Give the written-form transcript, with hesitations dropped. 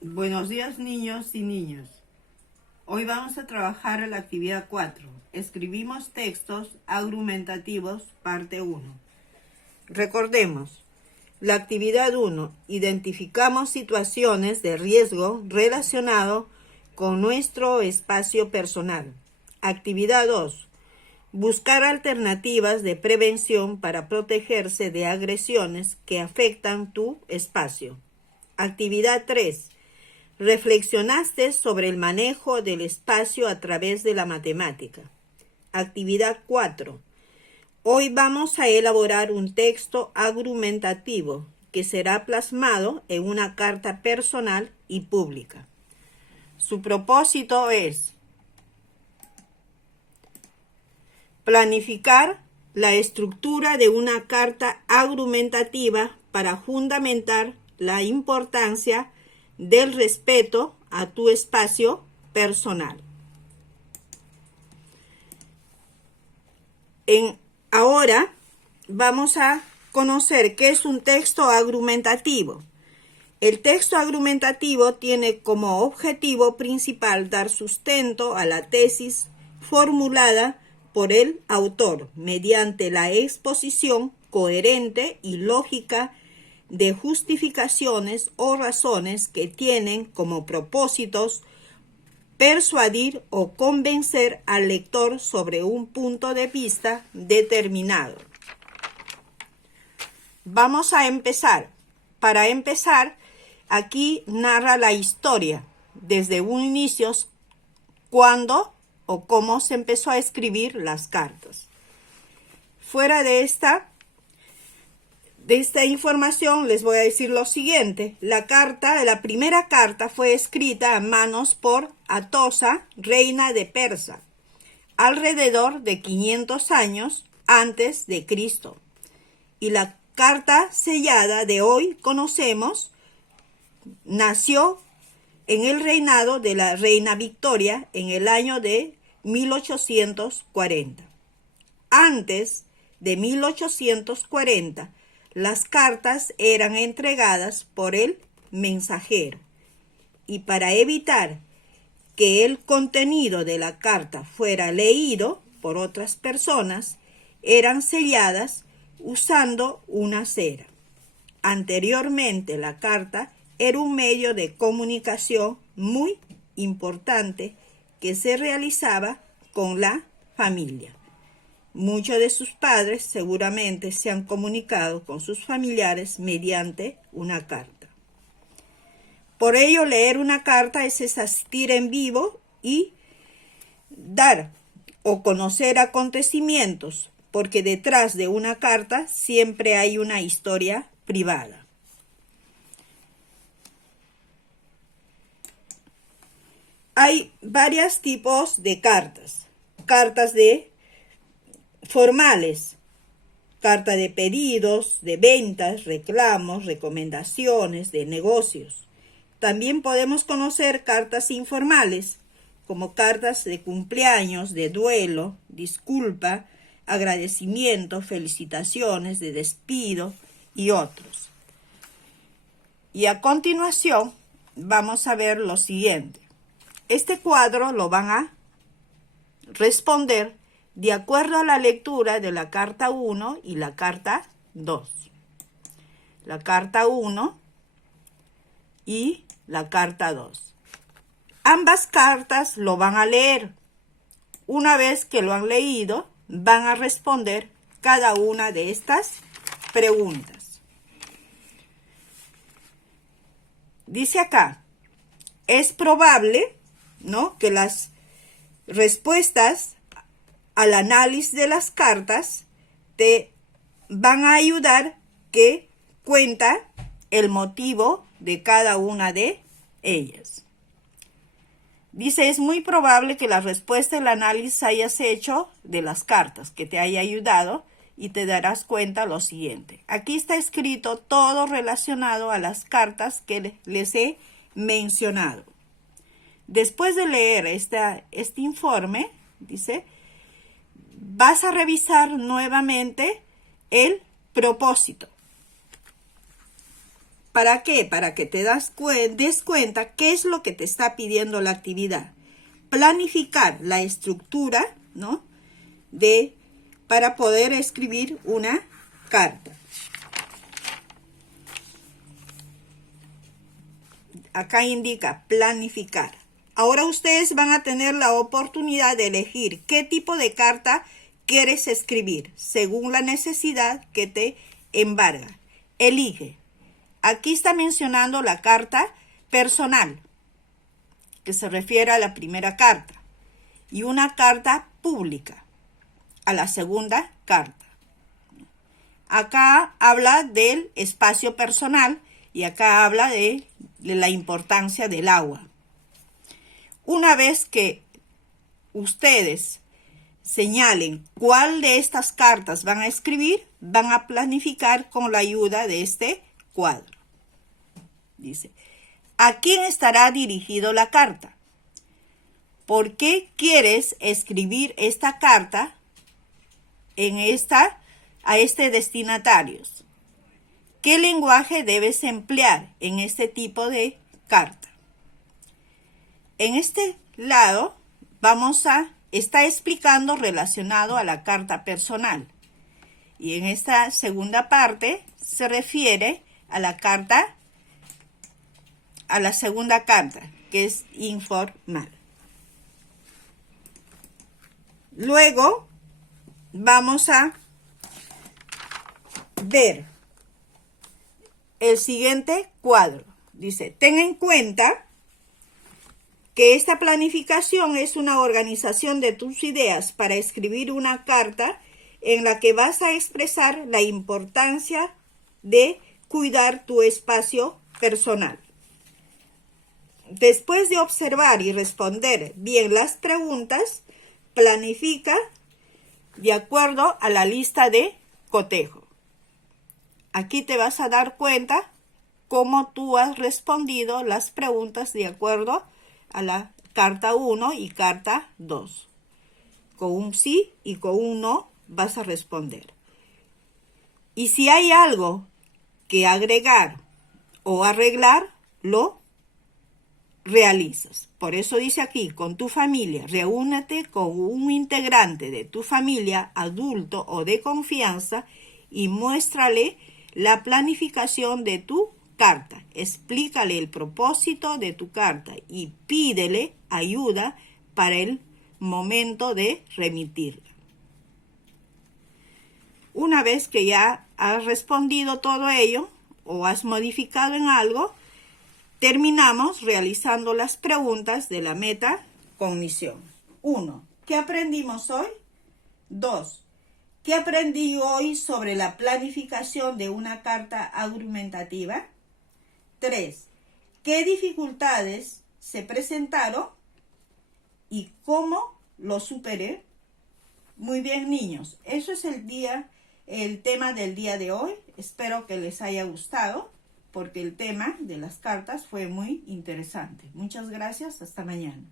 Buenos días, niños y niñas. Hoy vamos a trabajar en la actividad 4. Escribimos textos argumentativos, parte 1. Recordemos, la actividad 1. Identificamos situaciones de riesgo relacionado con nuestro espacio personal. Actividad 2. Buscar alternativas de prevención para protegerse de agresiones que afectan tu espacio. Actividad 3. Reflexionaste sobre el manejo del espacio a través de la matemática. Actividad 4. Hoy vamos a elaborar un texto argumentativo que será plasmado en una carta personal y pública. Su propósito es planificar la estructura de una carta argumentativa para fundamentar la importancia del respeto a tu espacio personal. Ahora vamos a conocer qué es un texto argumentativo. El texto argumentativo tiene como objetivo principal dar sustento a la tesis formulada por el autor mediante la exposición coherente y lógica de justificaciones o razones que tienen como propósitos persuadir o convencer al lector sobre un punto de vista determinado. Vamos a empezar. Para empezar, aquí narra la historia desde un inicio, cuándo o cómo se empezó a escribir las cartas. Fuera de esta información les voy a decir lo siguiente. La primera carta fue escrita a manos por Atosa, reina de Persia, alrededor de 500 años antes de Cristo. Y la carta sellada de hoy conocemos nació en el reinado de la reina Victoria en el año de 1840. Antes de 1840, las cartas eran entregadas por el mensajero, y para evitar que el contenido de la carta fuera leído por otras personas, eran selladas usando una cera. Anteriormente, la carta era un medio de comunicación muy importante que se realizaba con la familia. Muchos de sus padres seguramente se han comunicado con sus familiares mediante una carta. Por ello, leer una carta es asistir en vivo y dar o conocer acontecimientos, porque detrás de una carta siempre hay una historia privada. Hay varios tipos de cartas. Cartas formales, carta de pedidos, de ventas, reclamos, recomendaciones, de negocios. También podemos conocer cartas informales, como cartas de cumpleaños, de duelo, disculpa, agradecimiento, felicitaciones, de despido y otros. Y a continuación vamos a ver lo siguiente. Este cuadro lo van a responder de acuerdo a la lectura de la carta 1 y la carta 2. La carta 1 y la carta 2. Ambas cartas lo van a leer. Una vez que lo han leído, van a responder cada una de estas preguntas. Dice acá, es probable, ¿no?, que las respuestas al análisis de las cartas te van a ayudar que cuenta el motivo de cada una de ellas. Dice, es muy probable que la respuesta del análisis hayas hecho de las cartas, que te haya ayudado, y te darás cuenta lo siguiente. Aquí está escrito todo relacionado a las cartas que les he mencionado. Después de leer este informe, dice, vas a revisar nuevamente el propósito. ¿Para qué? Para que te des cuenta qué es lo que te está pidiendo la actividad. Planificar la estructura, ¿no? Para poder escribir una carta. Acá indica planificar. Ahora ustedes van a tener la oportunidad de elegir qué tipo de carta quieres escribir según la necesidad que te embarga. Elige. Aquí está mencionando la carta personal, que se refiere a la primera carta, y una carta pública, a la segunda carta. Acá habla del espacio personal y acá habla de la importancia del agua. Una vez que ustedes señalen cuál de estas cartas van a escribir, van a planificar con la ayuda de este cuadro. Dice, ¿a quién estará dirigido la carta? ¿Por qué quieres escribir esta carta a este destinatario? ¿Qué lenguaje debes emplear en este tipo de carta? En este lado está explicando relacionado a la carta personal. Y en esta segunda parte se refiere a la segunda carta, que es informal. Luego vamos a ver el siguiente cuadro. Dice, ten en cuenta que esta planificación es una organización de tus ideas para escribir una carta en la que vas a expresar la importancia de cuidar tu espacio personal. Después de observar y responder bien las preguntas, planifica de acuerdo a la lista de cotejo. Aquí te vas a dar cuenta cómo tú has respondido las preguntas de acuerdo a la carta 1 y carta 2. Con un sí y con un no vas a responder. Y si hay algo que agregar o arreglar, lo realizas. Por eso dice aquí, con tu familia, reúnete con un integrante de tu familia, adulto o de confianza, y muéstrale la planificación de tu carta. Explícale el propósito de tu carta y pídele ayuda para el momento de remitirla. Una vez que ya has respondido todo ello o has modificado en algo, terminamos realizando las preguntas de la metacognición. 1. ¿Qué aprendimos hoy? 2. ¿Qué aprendí hoy sobre la planificación de una carta argumentativa? 3. ¿Qué dificultades se presentaron y cómo lo superé? Muy bien, niños, eso es el tema del día de hoy. Espero que les haya gustado, porque el tema de las cartas fue muy interesante. Muchas gracias, hasta mañana.